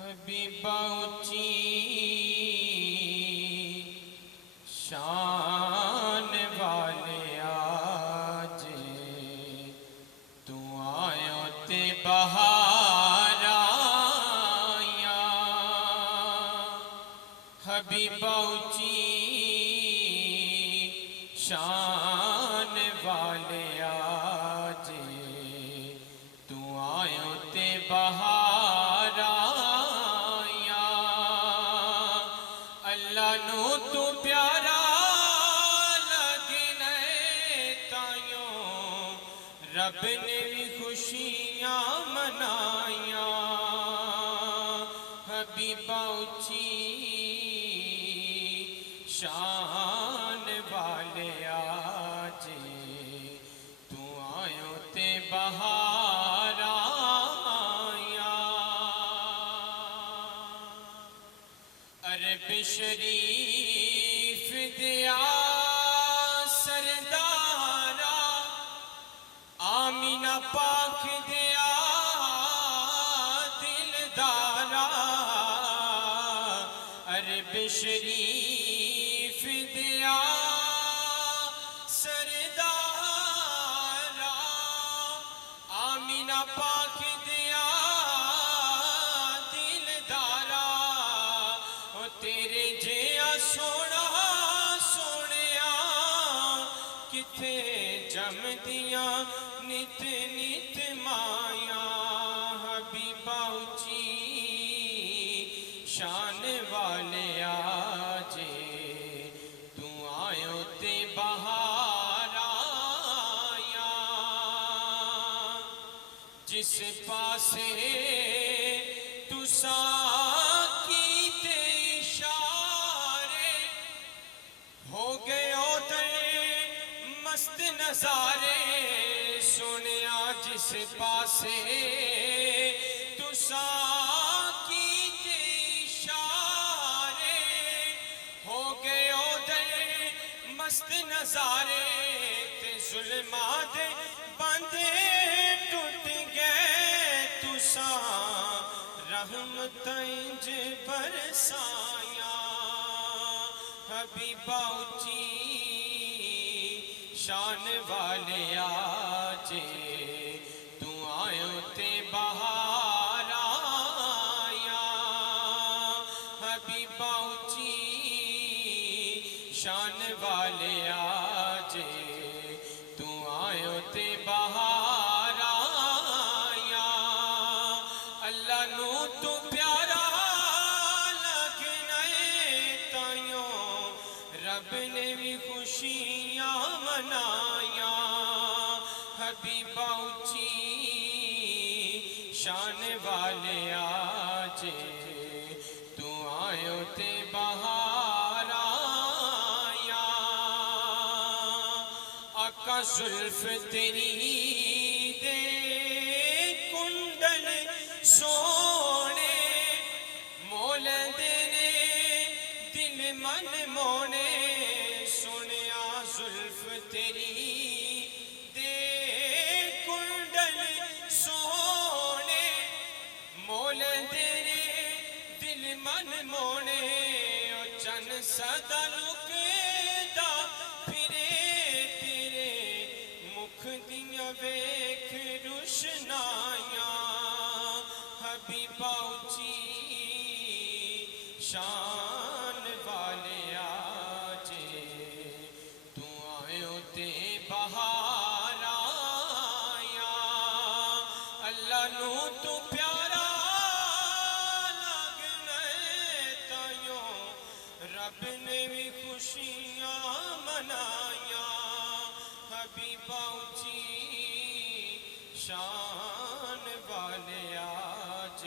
حبیبہ اونچی شان والے آج تو آیو تے بہار آیا حبیبہ اونچی شان والے آج تو آیو تے بہار آیا اللہ نو تو پیارا لگنے تائیوں رب نے بھی خوشیاں منائیاں حبیبہ اونچی شان والے آج تو آیو تے بہار آیا عرب شریف دیا سردارا آمینہ پاک دیا دلدارا عرب شریف دیا سردارا آمینہ پاک دیا دلدارا او تیرے جیا سونا سونیا کتھے جم دیا نت نت مایا حبیبہ اونچی شان والے آج تو آیو تے بہار آیا جس پاسے تساں کیتے اشارے ہو گئے ادھر مست نظارے سنیا جس پاسے تساں کیتے اشارے ہو گئے ادھر مست نظارے تے ظلمات بندے ٹوٹ گئے تساں رحمت انج برسایا حبیبہ اونچی شان والے آج تو آیو تے بہار آیا حبیبہ اونچی شان والے آج تو آیو تے بہار آیا اللہ نو تو پیارا لگنے تائیوں رب نے بھی خوشیاں منائیاں حبیبہ اونچی شان والے آج تو آیو تے بہار آیا آقا زلف تیری دے کنڈل سونے مول دینے دل من مونے سنیا زلف تیری دے کنڈل سونے مول دینے دل من مونے او چن سدا لکدا پھرے تیرے مکھ دیاں ویکھ روشنائیاں حبیبہ اونچی شان والے آج تو آیو تے بہار آیا اللہ نو تو پیارا لگنے تائیوں رب نے بھی خوشیاں منائیاں حبیبہ اونچی شان والے آج